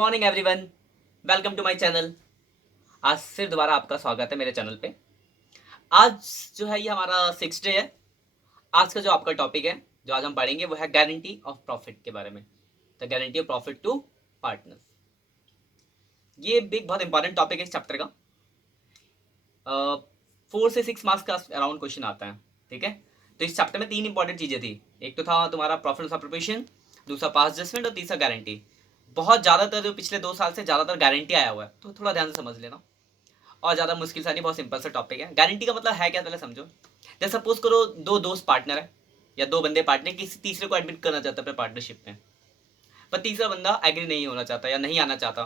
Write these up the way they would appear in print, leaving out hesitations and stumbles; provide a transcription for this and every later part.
Morning everyone, welcome to my channel. आज फिर दोबारा आपका स्वागत है मेरे चैनल पे। आज जो है ये हमारा 6th डे है। आज का जो आपका टॉपिक है जो आज हम पढ़ेंगे वो है गारंटी ऑफ प्रॉफिट के बारे में। The guarantee of profit to partners. ये बिग बहुत इंपॉर्टेंट टॉपिक है इस चैप्टर का। 4 से 6 मार्क्स का अराउंड क्वेश्चन आता है, ठीक है। तो इस चैप्टर में 3 इंपॉर्टेंट चीजें थी। एक तो था तुम्हारा प्रॉफिट ऑफ प्रिपरेशन, दूसरा पास्ट जजमेंट और तीसरा गारंटी। बहुत ज़्यादातर जो पिछले 2 साल से ज़्यादातर गारंटी आया हुआ है, तो थोड़ा ध्यान से समझ लेना। और ज़्यादा मुश्किल सा नहीं, बहुत सिंपल सा टॉपिक है। गारंटी का मतलब है क्या, पहले समझो। जैसे सपोज करो दो दोस्त पार्टनर है या दो बंदे पार्टनर, किसी तीसरे को एडमिट करना चाहता है अपने पार्टनरशिप में, पर तीसरा बंदा एग्री नहीं होना चाहता या नहीं आना चाहता,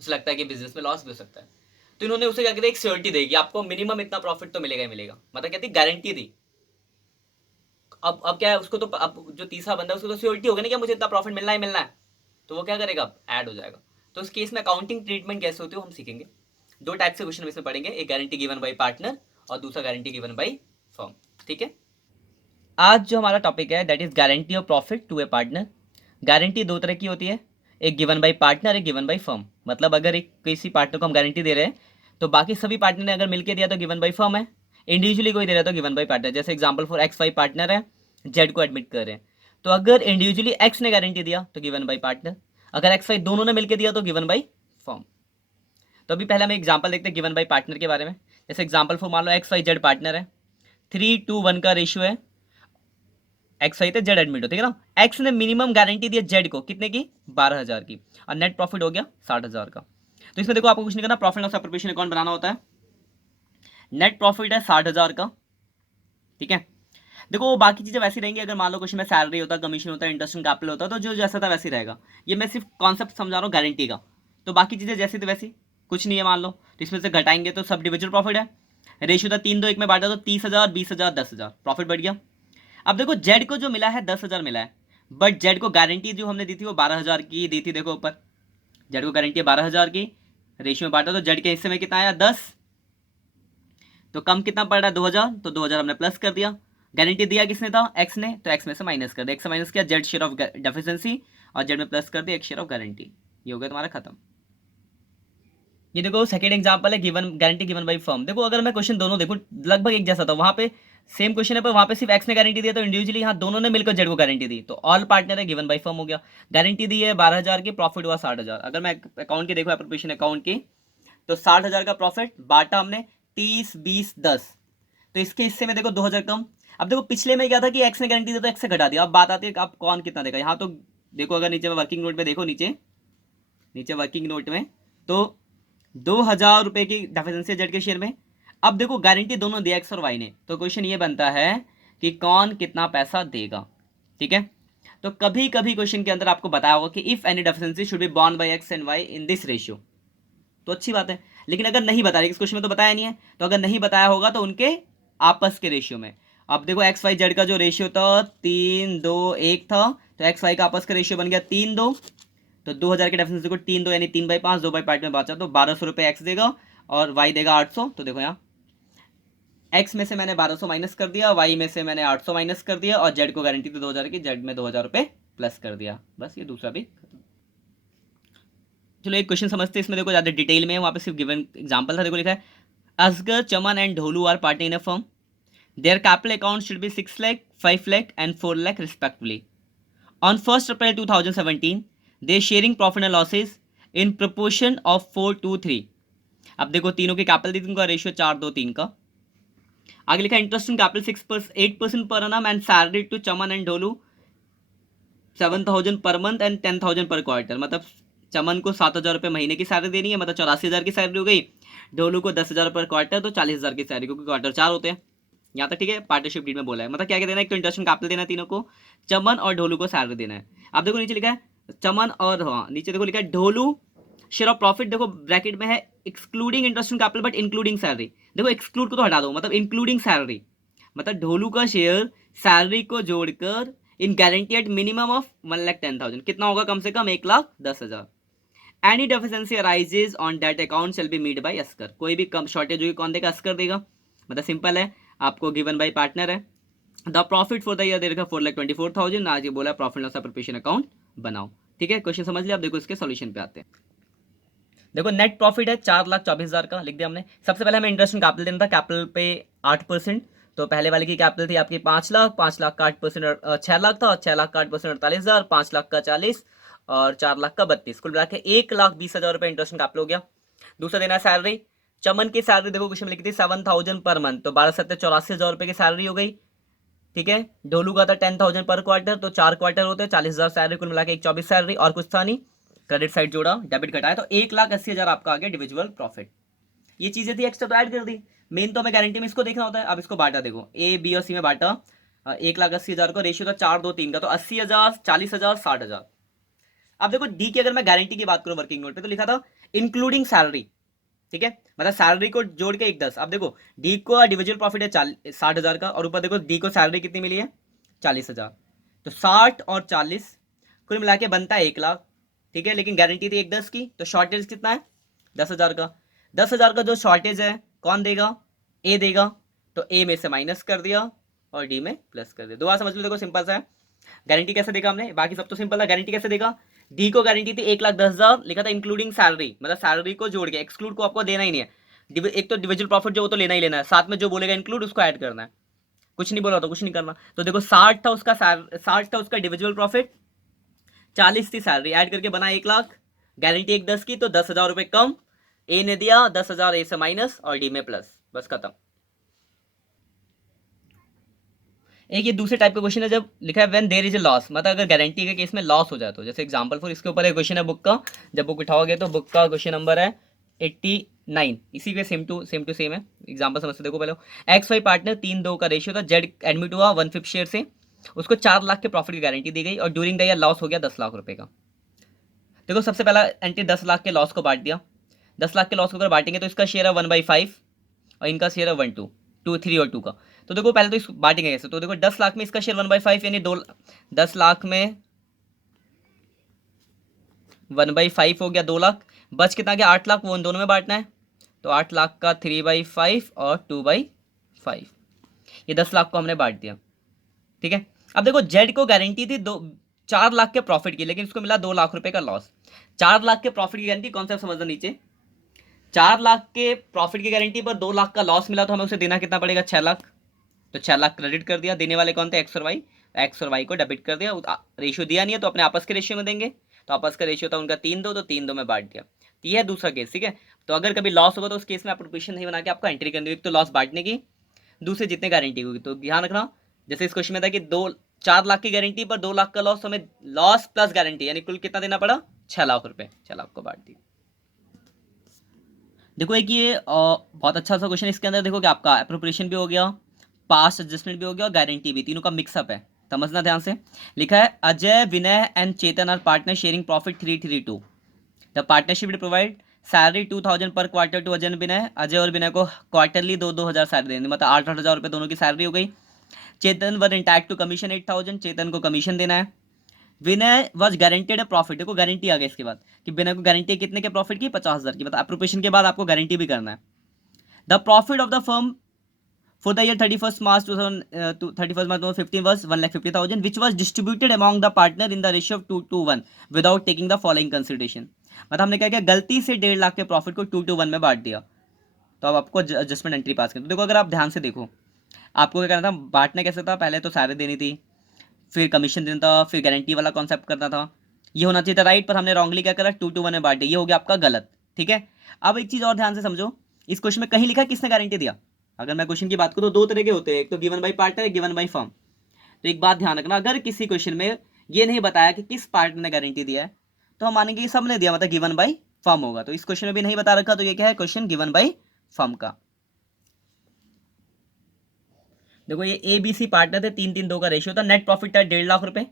उसे लगता है कि बिजनेस में लॉस भी हो सकता है। तो इन्होंने उसे क्या किया, एक श्योरिटी देगी, आपको मिनिमम इतना प्रॉफिट तो मिलेगा ही मिलेगा, मतलब क्या थी, गारंटी दी। अब क्या है, उसको तो अब जो तीसरा बंदा है उसको तो श्योरिटी होगी ना कि मुझे इतना प्रॉफिट मिलना ही मिलना है, तो वो क्या करेगा, अब ऐड हो जाएगा। तो उस केस में अकाउंटिंग ट्रीटमेंट कैसे होती है हम सीखेंगे। 2 टाइप से क्वेश्चन इसमें पढ़ेंगे, एक गारंटी गिवन बाई पार्टनर और दूसरा गारंटी गिवन बाई फर्म, ठीक है। आज जो हमारा टॉपिक है that is guarantee of profit to a partner. Guarantee 2 तरह की होती है, एक गिवन बाई पार्टनर, एक गिवन बाई फर्म। मतलब अगर एक किसी पार्टनर को हम गारंटी दे रहे हैं तो बाकी सभी पार्टनर ने अगर मिलकर दिया तो गिवन बाई फर्म है, इंडिविजुअली कोई दे रहा है तो गिवन बाई पार्टनर। जैसे example for X Y partner है, जेड को एडमिट कर रहे हैं, तो अगर इंडिविजुअली एक्स ने गारंटी दिया तो गिवन बाई पार्टनर, अगर एक्स वाई दोनों ने मिलकर दिया तो गिवन बाई फर्म। तो अभी पहले हम एग्जाम्पल देखते हैं गिवन बाई पार्टनर के बारे में। जैसे एग्जाम्पल फॉर मान लो एक्स वाई जेड पार्टनर है, 3:1 का रेशियो है, एक्स वाई थे जेड एडमिट हो, ठीक है ना। एक्स ने मिनिमम गारंटी दी जेड को, कितने की, 12,000 की, और नेट प्रॉफिट हो गया 60,000 का। तो इसमें देखो आपको कुछ नहीं करना, प्रॉफिट लॉस प्रिपरेशन अकाउंट बनाना होता है। नेट प्रॉफिट है 60,000 का, ठीक है। देखो बाकी चीजें वैसी रहेंगी, अगर मान लो क्वेश्चन में सैलरी होता है, कमीशन होता है, इंटरेस्ट कैपिटल होता है, तो जो जैसा था वैसे ही रहेगा। ये मैं सिर्फ कॉन्सेप्ट समझा रहा हूँ गारंटी का, तो बाकी चीजें जैसी थी वैसी कुछ नहीं है मान लो। तो इसमें से घटाएंगे तो सब डिविजल प्रॉफिट है, रेशियो था 3:2 में बांटा तो 30,000 20,000 10,000 प्रॉफिट बढ़ गया। अब देखो जेड को जो मिला है 10,000 मिला है, बट जेड को गारंटी जो हमने दी थी वो 12,000 की दी थी। देखो ऊपर जेड को गारंटी है 12,000 की, रेशियो में बांटा तो जेड के हिस्से में कितना आया 10, तो कम कितना पड़ रहा है 2,000, तो 2,000 हमने प्लस कर दिया। गारंटी दिया किसने था, एक्स ने, तो एक्स में से माइनस कर दिया, एक्स से माइनस किया जेड शेयर ऑफ डेफिशिएंसी, और जेड में प्लस कर दिया एक शेयर ऑफ गारंटी। ये हो गया तुम्हारा खत्म। ये देखो सेकंड एग्जांपल है given guarantee given by firm. देखो अगर मैं क्वेश्चन दोनों देखूं लगभग एक जैसा था, वहां पे सेम क्वेश्चन है पर वहां पे सिर्फ एक्स ने गारंटी दिया, तो इंडिविजुअली यहाँ दोनों ने मिलकर जेड को गारंटी दी, तो ऑल पार्टनर है गिवन बाई फर्म हो गया। गारंटी दी है 12,000 की, प्रॉफिट हुआ 60,000। अगर मैं अकाउंट की देखो एप्रोप्रिएशन अकाउंट की, तो 60,000 का प्रॉफिट बांटा हमने 30 20 10, तो इसके हिस्से में देखो 2,000 कम। अब देखो पिछले में क्या था कि एक्स ने गारंटी दी तो एक्स से घटा दिया, अब बात आती है आप कौन कितना देगा। यहाँ तो देखो अगर नीचे वर्किंग नोट में देखो, नीचे नीचे वर्किंग नोट में, तो 2,000 रुपए की डेफिशिएंसी जेड के शेयर में। अब देखो गारंटी दोनों दिया एक्स और वाई ने, तो क्वेश्चन ये बनता है कि कौन कितना पैसा देगा, ठीक है। तो कभी कभी क्वेश्चन के अंदर आपको बताया होगा कि if any deficiency should be borne by X and Y in this ratio, तो अच्छी बात है। लेकिन अगर नहीं बता रही, इस क्वेश्चन में तो बताया नहीं है, तो अगर नहीं बताया होगा तो उनके आपस के रेशियो में। अब देखो एक्स वाई जेड का जो रेशियो था 3:2:1 था, तो एक्स वाई का आपस का रेशियो बन गया 3:2, तो 2,000 के डेफिनेशन को 3:2 यानी 3/5, 2/5 में बांचा तो 1,200 रुपये एक्स देगा और वाई देगा 800। तो देखो यहाँ एक्स में से मैंने 1,200 माइनस कर दिया, वाई में से मैंने 800 माइनस कर दिया, और जेड को गारंटी थी 2,000 की, जेड में 2,000 रुपये प्लस कर दिया, बस ये दूसरा भी। चलो एक क्वेश्चन समझते हैं, इसमें देखो ज़्यादा डिटेल में, वहाँ पे सिर्फ गिवन एग्जांपल था। देखो लिखा है Asgar Chaman and Dholu are partner in a firm, their capital account should be 6 lakh 5 lakh and 4 lakh respectively. On 1st April 2017 they sharing profit and losses in proportion of 4:3। अब देखो तीनों के कैपिटल दी, उनका रेशियो 4:2:3 का। आगे लिखा interest in capital 8% per annum and salary to Chaman and Dholu 7,000 per month and 10,000 पर quarter. मतलब चमन को 7,000 रुपये महीने की सैलरी देनी है, मतलब 84,000 की सैलरी हो गई। ढोलू को 10,000 पर क्वार्टर, तो 40,000 की सैलरी, क्योंकि क्वार्टर 4 होते हैं। यहाँ तक ठीक है, पार्टनरशिप डीड में बोला है। मतलब क्या क्या देना है, एक तो इंटरेस्ट कैपिटल देना है तीनों को, चमन और ढोलू को सैलरी देना है। अब देखो नीचे लिखा है चमन और, हाँ नीचे देखो लिखा है ढोलू शेयर ऑफ प्रॉफिट, देखो ब्रैकेट में है excluding interest capital but including salary. देखो एक्सक्लूड को तो हटा दो, मतलब इंक्लूडिंग सैलरी, मतलब ढोलू का शेयर सैलरी को जोड़कर in guarantee at minimum of 1,10,000, कितना होगा, कम से कम 1,10,000। Any deficiency arises on that account shall be meet by Askar. कोई भी कम शॉर्टेज होगी कौन देगा, अस्कर देगा। मतलब सिंपल है, आपको गिवन बाय पार्टनर है। The profit for the year देगा 4,24,000, आज ये बोला प्रॉफिट लॉस प्रिपरेशन अकाउंट बनाओ, ठीक है, क्वेश्चन समझ लिया। अब देखो इसके सॉल्यूशन पे आते हैं। देखो नेट प्रॉफिट है 4,24,000 का, लिख दिया हमने। सबसे पहले हमें इंटरेस्ट ऑन कैपिटल देना था, कैपिटल पे 8%। तो पहले वाले की कैपिटल थी आपकी 5 लाख, 5 लाख का 8% 6 लाख था, और 6 लाख का 8% 48,000, 5 लाख का 40 और 4 लाख का 32, कुल मिला के 1,20,000 रुपये इंटरेस्ट ऑन कैपिटल हो गया। दूसरा देना है सैलरी। चमन की सैलरी देखो क्वेश्चन में लिखी थी 7,000 पर मंथ, तो 12,84,000 रुपये की सैलरी हो गई। ठीक है, ढोलू का था 10,000 पर क्वार्टर, तो 4 क्वार्टर होते हैं 40,000 सैलरी, कुल मिला के 1,24,000 सैलरी, और कुछ था नहीं। क्रेडिट साइड जोड़ा, डेबिट घटाया, तो 1,80,000 आपका आ गया इंडिविजुअल प्रॉफिट। ये चीजें थी एक्स्ट्रा तो ऐड कर दी। मेन तो हमें गारंटी में इसको देखना होता है। अब इसको बांटा, देखो ए बी और सी में बांटा। 1,80,000 का रेशियो था 4, 2, 3 का, तो 80,000, 40,000, 60,000। अब देखो डी की अगर मैं गारंटी की बात करूं वर्किंग नोट पे, तो लिखा था इंक्लूडिंग सैलरी। ठीक है, मतलब सैलरी को जोड़ के 1,10। अब देखो डी को इंडिविजुअल प्रॉफिट है 60,000 का, और ऊपर देखो डी को सैलरी कितनी मिली है 40,000, तो 60 और 40 कुल मिला के बनता है 1,00,000। ठीक है, लेकिन गारंटी थी 1,10 की, तो शॉर्टेज कितना है 10,000 का। 10,000 का जो शॉर्टेज है कौन देगा, ए देगा, तो ए में से माइनस कर दिया और डी में प्लस कर दिया। दोबारा समझ लो, देखो सिंपल सा है। गारंटी कैसे देगा हमने, बाकी सब तो सिंपल था। गारंटी कैसे देगा, डी को गारंटी थी 1,10,000, लिखा था इंक्लूडिंग सैलरी, मतलब सैलरी को जोड़ के, एक्सक्लूड को आपको देना ही नहीं है। एक तो इंडिविजुअल प्रॉफिट जो वो तो लेना ही लेना है, साथ में जो बोलेगा इंक्लूड उसको ऐड करना है। कुछ नहीं बोला तो कुछ नहीं करना। तो देखो 60 था उसका 60 था उसका इंडिविजुअल प्रॉफिट, 40 थी सैलरी, ऐड करके बना 1,00,000। गारंटी 1,10 की, तो 10,000 रुपए कम, ए ने दिया 10,000 ए से माइनस और डी में प्लस, बस खत्म। एक ये दूसरे टाइप का क्वेश्चन है जब लिखा है when there is a loss, मतलब अगर गारंटी के केस में लॉस हो जाए तो, जैसे एग्जांपल फॉर इसके ऊपर एक क्वेश्चन है बुक का। जब बुक उठाओगे तो बुक का क्वेश्चन नंबर है 89, इसी के सेम टू सेम है। एग्जांपल समझते देखो पहले। एक्स वाई पार्टनर 3-2 का रेशियो था, जेड एडमिट हुआ 1/5 शेयर से, उसको 4 लाख के प्रॉफिट की गारंटी दी गई और ड्यूरिंग द ईयर लॉस हो गया 10 लाख रुपए का। देखो सबसे पहला एंटी 10 लाख के लॉस को बांट दिया। 10 लाख के लॉस को अगर बांटेंगे तो इसका शेयर है 1/5 और इनका शेयर है 1/2, 2, 3 और 2 का। तो देखो पहले तो इस बांटेंगे कैसे, तो देखो 10 लाख में इसका शेयर 1/5 यानी 10 लाख में 1/5 हो गया 2 लाख। बच कितना गया 8 लाख, वो उन दोनों में बांटना है। तो 8 लाख का 3/5 और 2/5, ये 10 लाख को हमने बांट दिया। ठीक है, अब देखो जेड को गारंटी थी 4 लाख के प्रॉफिट की, लेकिन उसको मिला 2 लाख रुपए का लॉस। 4 लाख के प्रॉफिट की गारंटी, कॉन्सेप्ट समझना नीचे। 4 लाख के प्रॉफिट की गारंटी पर 2 लाख का लॉस मिला, तो हमें उसे देना कितना पड़ेगा 6 लाख। तो 6 लाख क्रेडिट कर दिया। देने वाले कौन थे एक्स और वाई, एक्स और वाई को डेबिट कर दिया। रेशियो दिया नहीं है तो अपने आपस के रेशियो में देंगे, तो आपस का रेशियो था उनका 3-2, तो 3-2 में बांट दिया। तो ये है दूसरा केस। ठीक है, तो अगर कभी लॉस होगा तो उस केस में एप्रोप्रिएशन नहीं बना के आपको एंट्री करनी होगी, तो लॉस बांटने की, दूसरे जितने गारंटी होगी। तो ध्यान रखना, जैसे इस क्वेश्चन में था कि 4 लाख की गारंटी पर 2 लाख का लॉस, हमें लॉस प्लस गारंटी यानी कुल कितना देना पड़ा 6 लाख रुपए, 6 लाख को बांट दिया। देखो एक ये बहुत अच्छा सा क्वेश्चन, इसके अंदर देखो कि आपका एप्रोप्रिएशन भी हो गया, पास्ट एडजस्टमेंट भी हो गया और गारंटी भी, तीनों का मिक्सअप है। समझना ध्यान से। लिखा है Ajay, Vinay and Chetan are partner sharing profit 332। The partnership will provide salary 2,000 per quarter to Ajay and Vinay. Ajay और विनय को क्वार्टरली 2,000 सैलरी देनी, मतलब 8,000 रुपये दोनों की सैलरी हो गई। चेतन वर इंटैक्ट टू कमीशन 8,000, चेतन को कमीशन देना है। विनय वॉज गारंटेड प्रॉफिट, देखो गारंटी आ गई इसके बाद कि विनय को गारंटी कितने के प्रॉफिट की 50,000 की, मतलब एप्रोप्रिएशन के बाद आपको गारंटी भी करना है। The profit of the firm for the year 31st March 2015 was 1,50,000 which was distributed among the partner in the ratio of 2:1 without taking the following consideration। मतलब हमने क्या किया, गलती से 1.5 लाख के प्रॉफिट को 2:1 में बांट दिया। तो अब आपको एडजस्टमेंट एंट्री पास करनी। तो देखो अगर आप ध्यान से देखो, आपको क्या करना था, बांटना कैसे था, पहले तो सैलरी देनी थी, फिर कमीशन देना था, फिर गारंटी वाला कॉन्सेप्ट करना था। ये होना चाहिए था राइट, पर हमने रॉन्गली क्या करा 2:1 में बांट दिया, ये हो गया आपका गलत। ठीक है, अब एक चीज और ध्यान से समझो, इस क्वेश्चन में कहीं लिखा किसने गारंटी दिया। अगर मैं क्वेश्चन की बात करूं तो 2 तरह के होते हैं, एक तो गिवन बाय पार्टनर, एक गिवन बाय फर्म। तो एक बात ध्यान रखना, अगर किसी क्वेश्चन में ये नहीं बताया कि किस पार्टनर ने गारंटी दिया है, तो हम मानेंगे कि सबने दिया, मतलब गिवन बाय फर्म होगा। तो इस क्वेश्चन में भी नहीं बता रखा, तो ये क्या है, क्वेश्चन गिवन बाय फर्म का। देखो ये ए बी सी पार्टनर थे, 3-3-2 का रेशियो था, नेट प्रॉफिट था 1.5 लाख रुपए।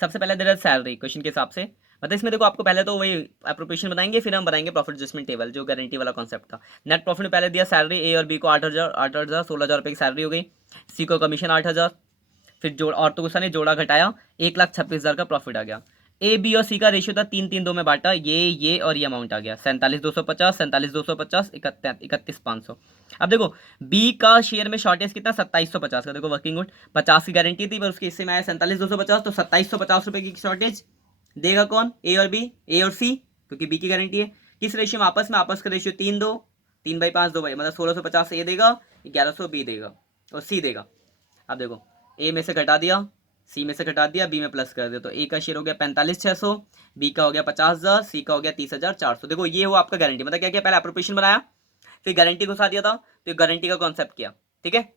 सबसे पहले दे रहा सैलरी क्वेश्चन के हिसाब से, मतलब इसमें देखो आपको पहले तो वही एप्रोप्रिएशन बताएंगे, फिर हम बनाएंगे प्रॉफिट एडजस्टमेंट टेबल जो गारंटी वाला कॉन्सेप्ट था। नेट प्रॉफिट में पहले दिया सैलरी, ए और बी को 8,000 16,000 रुपये की सैलरी हो गई, सी को कमीशन 8,000, फिर जोड़ और तो गुस्सा नहीं, जोड़ा घटाया 1,26,000 का प्रॉफिट आ गया। ए बी और सी का रेशियो था 3-3-2 में बांटा, ये और ये अमाउंट आ गया 47,250, 47,250, 31,500। अब देखो बी का शेयर में शॉर्टेज कितना 2750 का, देखो वर्किंग गुड 50 की गारंटी थी, पर उसके हिस्से में आया 47,250, तो 2750 रुपए की शॉर्टेज देगा कौन, ए और बी, ए और सी, क्योंकि बी की गारंटी है। किस रेशियो में, आपस का रेशियो 3-2, 3/5 2 मतलब 1650 ए देगा, 1100 बी देगा और सी देगा। अब देखो ए में से घटा दिया, सी में से घटा दिया, बी में प्लस कर दिया, तो ए का शेयर हो गया 45,600, बी का हो गया 50,000, सी का हो गया 30,400। देखो ये हुआ आपका गारंटी, मतलब क्या किया, पहले अप्रोप्रिएशन बनाया, फिर गारंटी घुसा दिया था, तो गारंटी का कॉन्सेप्ट किया, ठीक है।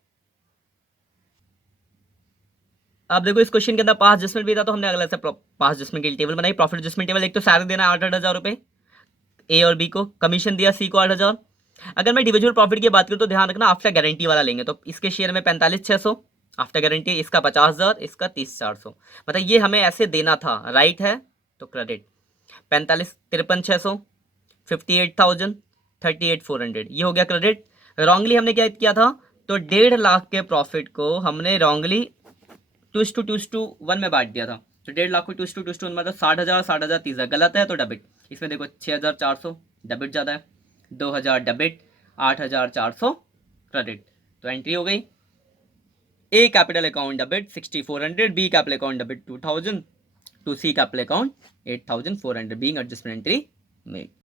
अब देखो इस क्वेश्चन के अंदर पास एडजस्टमेंट भी था, तो हमने अगला से पास एडजस्टमेंट की टेबल बनाई। प्रॉफिट एडजस्टमेंट टेबल, एक तो सैलरी देना 8,000 रुपए ए और बी को, कमीशन दिया सी को 8,000। अगर मैं इंडिविजुअल प्रॉफिट की बात करूं तो ध्यान रखना आफ्टर गारंटी वाला लेंगे, तो इसके शेयर में 45,600 आफ्टर गारंटी, इसका 50,000, इसका 30,400, मतलब ये हमें ऐसे देना था, राइट है, तो क्रेडिट 53,600, 58,000, 38,400, ये हो गया क्रेडिट। रॉन्गली हमने क्या किया था, तो 1.5 लाख के प्रॉफिट को हमने रॉन्गली 2:1 में बांट दिया था, तो 1.5 लाख को 2:1 मतलब 60,000, 60,000, 30,000, गलत है तो डेबिट। इसमें देखो 6,400 डेबिट ज़्यादा है, 2,000 डेबिट, 8,400 क्रेडिट, तो एंट्री हो गई। A capital account debit 6,400, B capital account debit 2,000, to C capital account 8,400 being adjustment entry made.